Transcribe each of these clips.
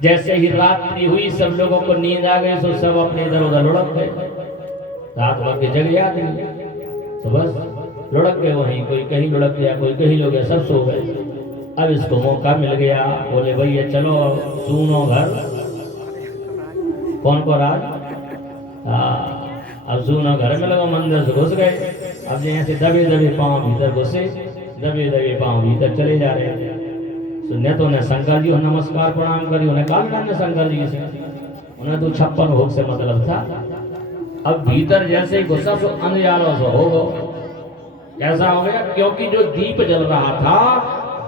जैसे ही रात्रि हुई सब लोगों को नींद आ गई तो सब अपने इधर उधर लुढ़क गए। रात भर के जग याद नहीं तो बस लुढ़क गए वहीं, कोई कहीं लुढ़क गया, कोई कहीं लोग गए, सब सो गए। अब इसको मौका मिल गया, बोले भैया चलो सुनो घर। कौन को राज? अब सुनो घर में लोग मंदिर से घुस गए। अब यहाँ से दबे दबे पांव भीतर घुसे, दबे दबे पांव भीतर चले जा रहे। सुनने तो उन्हें शंकर जी नमस्कार प्रणाम करी, उन्हें कहा ने शंकर जी से, उन्हें तो 56 भोग से मतलब था। अब भीतर जैसे ही गुस्सा सो अंधियारो सो हो गो। कैसा हो गया? क्योंकि जो दीप जल रहा था,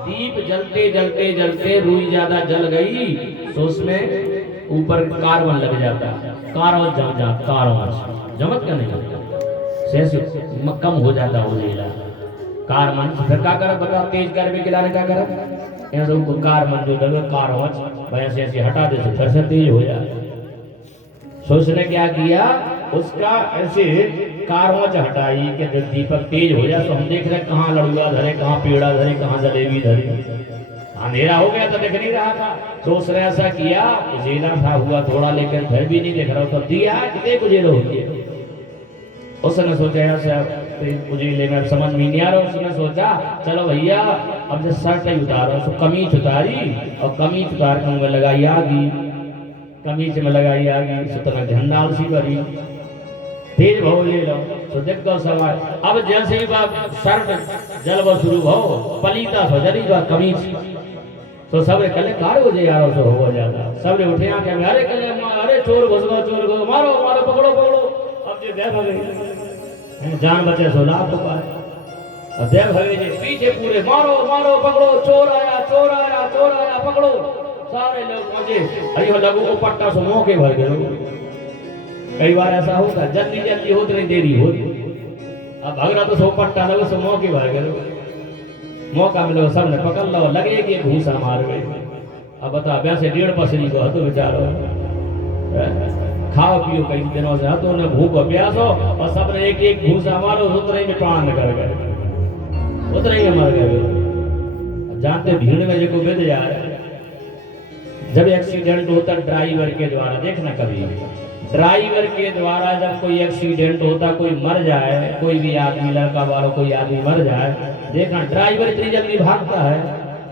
दीप जलते जलते जलते रुई ज्यादा जल गई तो उसमें ऊपर कार्बन लग जाता, कार्बन जम जाता, कार्बन जमत का नहीं से कम हो जाता हो जाएगा कार्बन। फिर क्या कर बता, तेज कर भी खिलाने का कर ऐसा उनको कार्बन जो डलो कार्बन वैसे ऐसे हटा दे तो फिर से तेज हो जाए। सो उसने क्या किया, उसका ऐसे कारवाच हटाई कि जब दीपक तेज हो जाए तो हम देख रहे कहाँ लड़ुआ धरे, कहाँ पेड़ा धरे, कहाँ जलेबी धरे। अंधेरा हो गया तो दिख नहीं रहा था। तो उसने ऐसा किया, उजेला था हुआ थोड़ा लेकिन फिर भी नहीं दिख रहा तो दिया कितने उजेलो हो गया। उसने सोचा ऐसा उजेले में समझ में नहीं आ रहा। उसने सोचा चलो भैया अब जब शर्ट ही उतारो तो कमीज उतारी और कमीज उतार कर मुँह में लगाई आगी, कमीज में लगाई आगी सुतना झंडाल सी भरी तेज भाव ले लो तो देख दो सवार। अब जैसे ही बात शर्ट जलवा शुरू हो पलीता सो जरी बात कमीज तो सब कले कार हो जाए यार सो हो जाता। सब उठे आके अरे कले अरे चोर घुस गो, चोर घुस मारो मारो पकड़ो पकड़ो। अब जो देख गई जान बचे सो लाभ पाए। देव भवे जी पीछे पूरे मारो मारो पकड़ो, चोर आया चोर आया चोर आया पकड़ो। सारे लोग मुझे अरे लगू को पट्टा सो मौके भर गए। कई बार ऐसा होता जल्दी जल्दी होती नहीं देरी होती। अब भगरा तो सो पट्टा लगो सो मौके भर गए। मौका मिलो सबने पकड़ लो, लगे कि घूसा मार गए। अब बता वैसे 1.5 पसरी को हतो बेचारो खाओ पियो कई दिनों से हतो ने भूख प्यास हो और सबने एक एक घूसा मारो उतरे में प्राण निकल गए, उतरे में मर गए। जानते भीड़ में जो बेद जा रहे जब एक्सीडेंट होता ड्राइवर के द्वारा, देखना कभी ड्राइवर के द्वारा जब कोई एक्सीडेंट होता, कोई मर जाए, कोई भी आदमी लड़का वाला कोई आदमी मर जाए, देखना ड्राइवर इतनी जल्दी भागता है,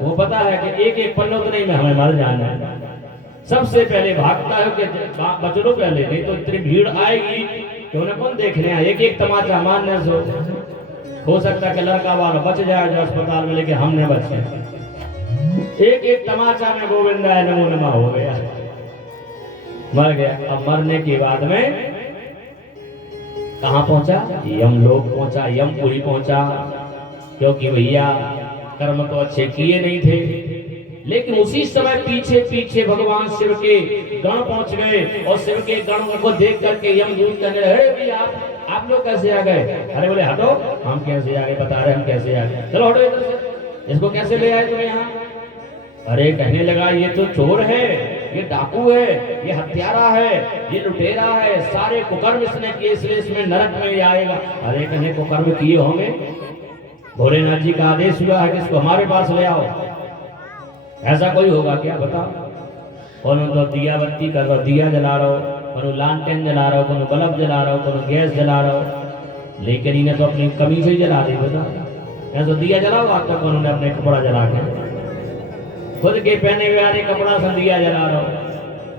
वो पता है कि एक एक पन्नोतनी में हमें मर जाना है। सबसे पहले भागता है कि बच लो पहले, नहीं तो इतनी भीड़ आएगी कि उन्हें कौन देखने आए। एक एक तमाचा मारने से हो सकता है कि लड़का वाला बच जाए जो अस्पताल में, लेके हमने बचे। एक एक तमाचा में गोविंदा नमो नमः हो गया, मर गया। अब मरने के बाद में कहाँ पहुंचा? यमलोक पहुंचा, यमपुरी पहुंचा। क्योंकि भैया कर्म तो अच्छे किए नहीं थे, लेकिन उसी समय पीछे पीछे भगवान शिव के गण पहुंच गए और शिव के गण को देख करके यमदूत कहने लगे आप लोग कैसे आ गए? अरे बोले हटो, हम कैसे आ गए बता रहे, हम कैसे आ गए, चलो हटो इधर से, इसको कैसे ले आए तुम यहाँ? अरे कहने लगा ये तो चोर है, ये डाकू है, ये हत्यारा है, ये लुटेरा है, सारे कुकर्म इसने किए इसलिए इसमें नरक में आएगा। अरे कहीं कुकर्म किए होंगे, भोलेनाथ जी का आदेश हुआ है कि इसको हमारे पास ले आओ। ऐसा कोई होगा क्या बताओ? और तो दिया बत्ती कर रहा, दिया जला रहा हो, कोनो लालटेन जला रहा हो, कोनो बल्ब जला रहा हो, कोनो गैस जला रहा हो, लेकिन इन्हें तो अपनी कमीज ही जला दी। बता ऐसा दिया जलाओ आप तक, उन्होंने अपने कपड़ा जला के खुद के पहने हुए आने कपड़ा से दिया जला रहा हो।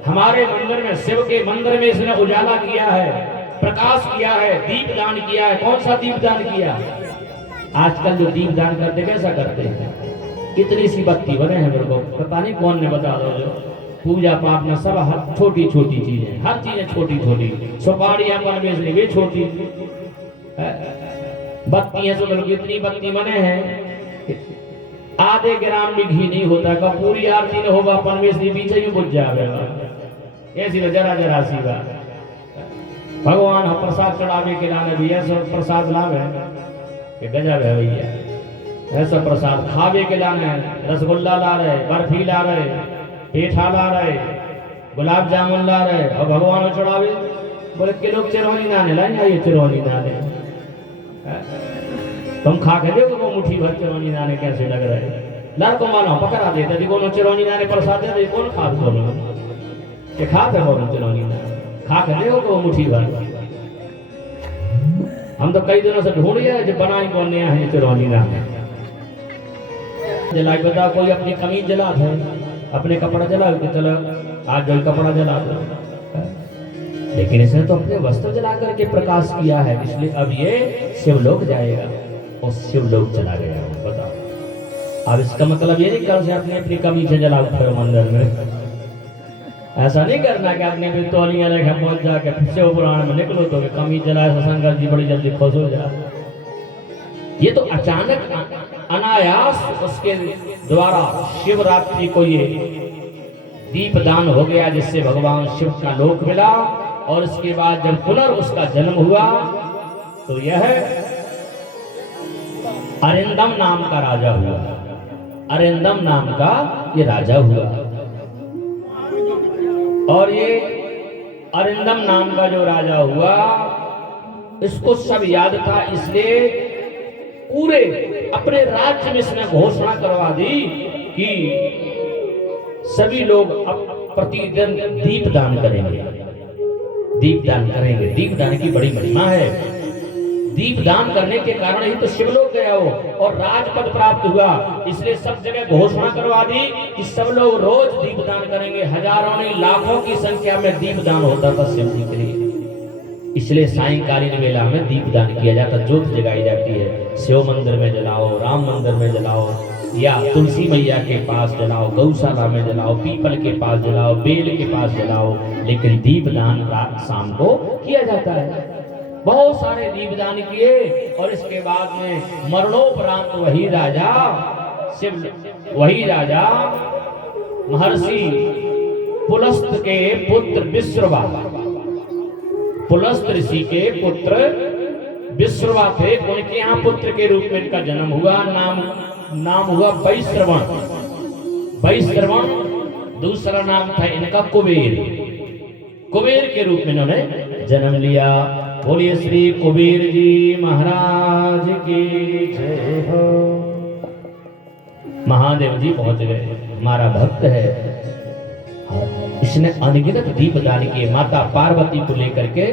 हमारे मंदिर में, शिव के मंदिर में इसने उजाला किया है, प्रकाश किया है, दीप दान किया है। कौन सा दीप दान किया? आजकल जो दीप दान करते कैसा करते हैं, कितनी सी बत्ती बने हैं, मेरे को पता नहीं कौन ने बता दो। जो पूजा पाठ में सब हर छोटी छोटी चीजें, हर चीजें छोटी छोटी, सुपारियां बन बेचने वे छोटी, बत्तियां सब लोग इतनी बत्ती बने हैं, आधे ग्राम भी घी नहीं होता। का पूरी आरती न होगा परमेश्वरी पीछे ही बुझ जाएगा। ऐसी तो जरा जरा सी बात। भगवान हम प्रसाद चढ़ावे के लाने भी ऐसा प्रसाद लावे कि गजब है भैया। ऐसा प्रसाद खावे के लाने, रसगुल्ला ला रहे, बर्फी ला रहे, पेठा ला रहे, गुलाब जामुन ला रहे, और भगवान चढ़ावे बोले किलो चिरौनी नाने लाए, ये चिरौनी नाने तुम खा के देखो वो मुट्ठी भर चिरौनी नाने कैसे लग रहे, लड़को मानो पकड़ा देते थी कोनो चिरौनी नाने प्रसाद दे कौन खाद बोलो के खाते बोलो चिरौनी ना खा के देखो तो मुट्ठी भर। हम तो कई दिनों से ढूंढ रहे जो बनाई कौन नया है चिरौनी ना जलाई बता कोई अपनी कमीज जला दे अपने कपड़ा जला के चलो आज जो कपड़ा जला दो, लेकिन इसने तो अपने वस्त्र जला करके प्रकाश किया है, इसलिए अब ये शिवलोक जाएगा और शिवलोक चला गया। बताओ अब इसका मतलब ये नहीं कल से अपनी अपनी कमीज जला फिर मंदिर में, ऐसा नहीं करना कि अपने भी तौलियां लेके पहुंच जाके शिव पुराण में निकलो तो कमीज जलाए तो शंकर जी बड़ी जल्दी खुश हो जाए। ये तो अचानक अनायास उसके द्वारा शिवरात्रि को ये दीपदान हो गया, जिससे भगवान शिव का लोक मिला। और इसके बाद जब पुनः उसका जन्म हुआ तो यह अरिंदम नाम का राजा हुआ। अरिंदम नाम का ये राजा हुआ और ये अरिंदम नाम का जो राजा हुआ इसको सब याद था, इसलिए पूरे अपने राज्य में इसने घोषणा करवा दी कि सभी लोग अब प्रतिदिन दीपदान करेंगे, दीपदान करेंगे। दीपदान की बड़ी महिमा है। दीपदान करने के कारण ही तो शिवलोक गया वो और राजपद प्राप्त हुआ, इसलिए सब जगह घोषणा करवा दी कि सब लोग रोज दीपदान करेंगे। हजारों नहीं लाखों की संख्या में दीपदान होता था शिव जी के लिए, इसलिए सायंकालीन वेला में दीपदान किया जाता, ज्योत जगाई जाती है। शिव मंदिर में जलाओ, राम मंदिर में जलाओ, या तुलसी मैया के पास जलाओ, गौशाला में जलाओ, पीपल के पास जलाओ, बेल के पास जलाओ, लेकिन दीपदान रात शाम को किया जाता है। बहुत सारे दीपदान किए और इसके बाद में मरणोपरांत वही राजा महर्षि पुलस्त के पुत्र विश्रवा, पुलस्त ऋषि के पुत्र विश्रवा थे, उनके यहाँ पुत्र के रूप में इनका जन्म हुआ। नाम हुआ वैश्रवण। वैश्रवण दूसरा नाम था इनका कुबेर। कुबेर के रूप में इन्होंने जन्म लिया। बोलिए श्री कुबेर जी महाराज की जय हो। महादेव जी पहुंच गए, हमारा भक्त है, इसने अनगिनत दीपदान किए। माता पार्वती को लेकर के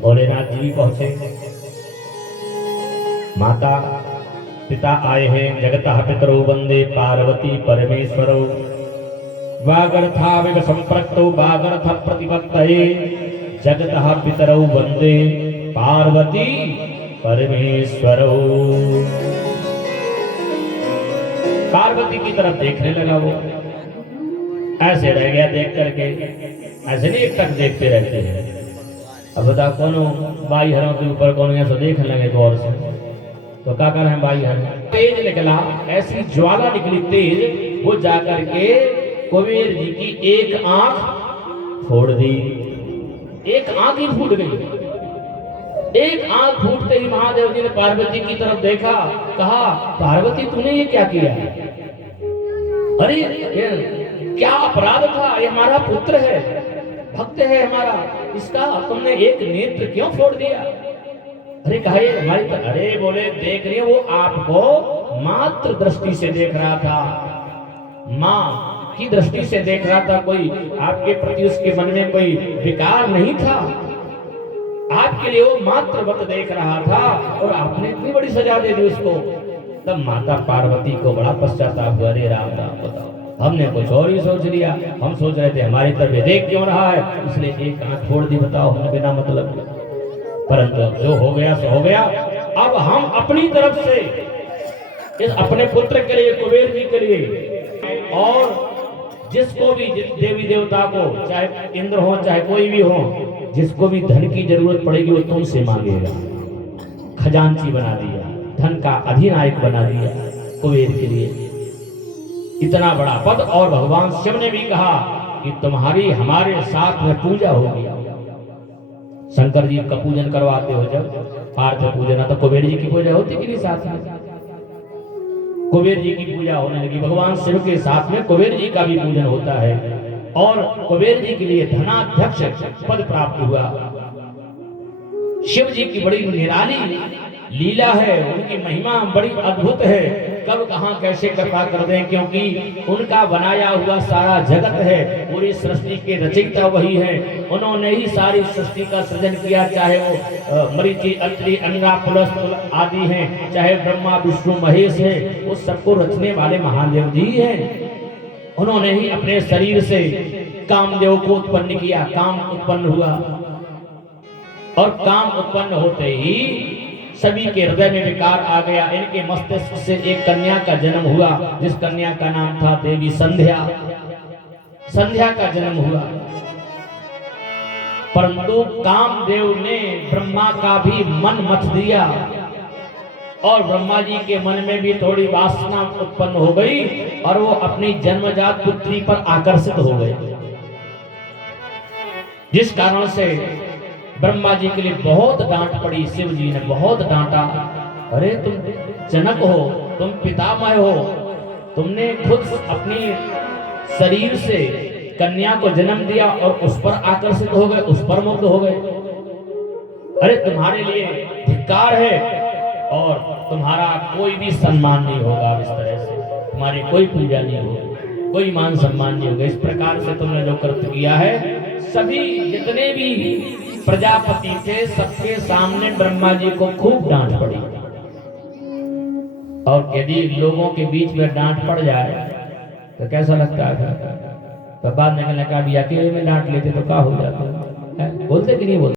भोलेनाथ जी भी पहुंचे। माता पिता आए हैं, जगतः पितरो वंदे पार्वती परमेश्वरो, वागर्थाविव संप्रक्तो वागर्थ प्रतिपत्तये, जगतः पितरो वंदे पार्वती परमेश्वरो। पार्वती की तरफ देखने लगा वो, ऐसे रह गया देख करके, ऐसे नहीं एक टक देखते रहते हैं। अब बता कौन बाई हरों के ऊपर कौन ऐसा देखने लगे गौर से, तो क्या कर रहे हैं बाई हर तेज निकला, ऐसी ज्वाला निकली तेज, वो जाकर के कुबेर जी की एक आंख फोड़ दी। एक आंख ही फूट गई। एक आंख फूटते ही महादेव जी ने पार्वती की तरफ देखा, कहा पार्वती तूने ये क्या किया? अरे क्या अपराध था? ये हमारा पुत्र है, भक्त है हमारा, इसका तुमने एक नेत्र क्यों फोड़ दिया? अरे कहा ये हमारी, अरे बोले देख रही है, वो आपको मात्र दृष्टि से देख रहा था, माँ की दृष्टि से देख रहा था, कोई आपके प्रति उसके मन में कोई विकार नहीं था, आपके लिए वो मात्र वक्त देख रहा था और आपने इतनी बड़ी सजा दे दी उसको। तब माता पार्वती को बड़ा पश्चाताप हुआ, अरे राम राम, बताओ हमने कुछ और ही सोच लिया, हम सोच रहे थे हमारी तरफ देख क्यों रहा है, इसलिए एक आंख छोड़ दी, बताओ हमने बिना मतलब। परंतु जो हो गया सो हो गया। अब हम अपनी तरफ से इस अपने पुत्र के लिए, कुबेर जी के लिए, और जिसको भी देवी देवता को, चाहे इंद्र हो चाहे कोई भी हो, जिसको भी धन की जरूरत पड़ेगी वो तुमसे मांगेगा। खजांची बना दिया, धन का अधिनायक बना दिया कुबेर के लिए, इतना बड़ा पद। और भगवान शिव ने भी कहा कि तुम्हारी हमारे साथ में पूजा होगी। शंकर जी का पूजन करवाते हो जब पार्थ पूजन, तो कुबेर जी की पूजा होती कि नहीं साथ में? कुबेर जी की पूजा होने लगी। भगवान शिव के साथ में कुबेर जी का भी पूजन होता है और कुबेर जी के लिए धनाध्यक्ष पद प्राप्त हुआ। शिव जी की बड़ी निराली लीला है, उनकी महिमा बड़ी अद्भुत है। कब कहाँ कैसे कृपा कर दें, क्योंकि उनका बनाया हुआ सारा जगत है, पूरी सृष्टि के रचयिता वही है। उन्होंने ही सारी सृष्टि का सृजन किया, चाहे वो मरीचि, अत्रि, अंगा, पुलस्त्य आदि हैं, चाहे ब्रह्मा, विष्णु, महेश है, वो सबको रचने वाले महादेव जी हैं। उन्होंने ही अपने शरीर से कामदेव को उत्पन्न किया, काम उत्पन्न हुआ, और काम उत्पन्न होते ही सभी के हृदय में विकार आ गया। इनके मस्तिष्क से एक कन्या का जन्म हुआ, जिस कन्या का नाम था देवी संध्या। संध्या का जन्म हुआ, परंतु कामदेव ने ब्रह्मा का भी मन मथ दिया, और ब्रह्मा जी के मन में भी थोड़ी वासना उत्पन्न हो गई, और वो अपनी जन्मजात पुत्री पर आकर्षित हो गए, जिस कारण से ब्रह्मा जी के लिए बहुत डांट पड़ी। शिव जी ने बहुत डांटा, अरे तुम जनक हो, तुम पितामह हो, तुमने खुद अपनी शरीर से कन्या को जन्म दिया और उस पर आकर्षित हो गए, उस पर मुग्ध हो गए। अरे तुम्हारे लिए धिक्कार है, और तुम्हारा कोई भी सम्मान नहीं होगा। इस तरह से तुम्हारी कोई पूजा नहीं होगी, कोई मान सम्मान नहीं होगा। इस प्रकार से तुमने जो कृत्य किया है, सभी जितने भी प्रजापति थे, सबके सामने ब्रह्मा जी को खूब डांट पड़ी। और यदि लोगों के बीच में डांट पड़ जाए तो कैसा लगता है? तो बाद में कहने का भी अकेले में डांट लेते तो क्या हो जाता है, बोलते कि नहीं बोलते?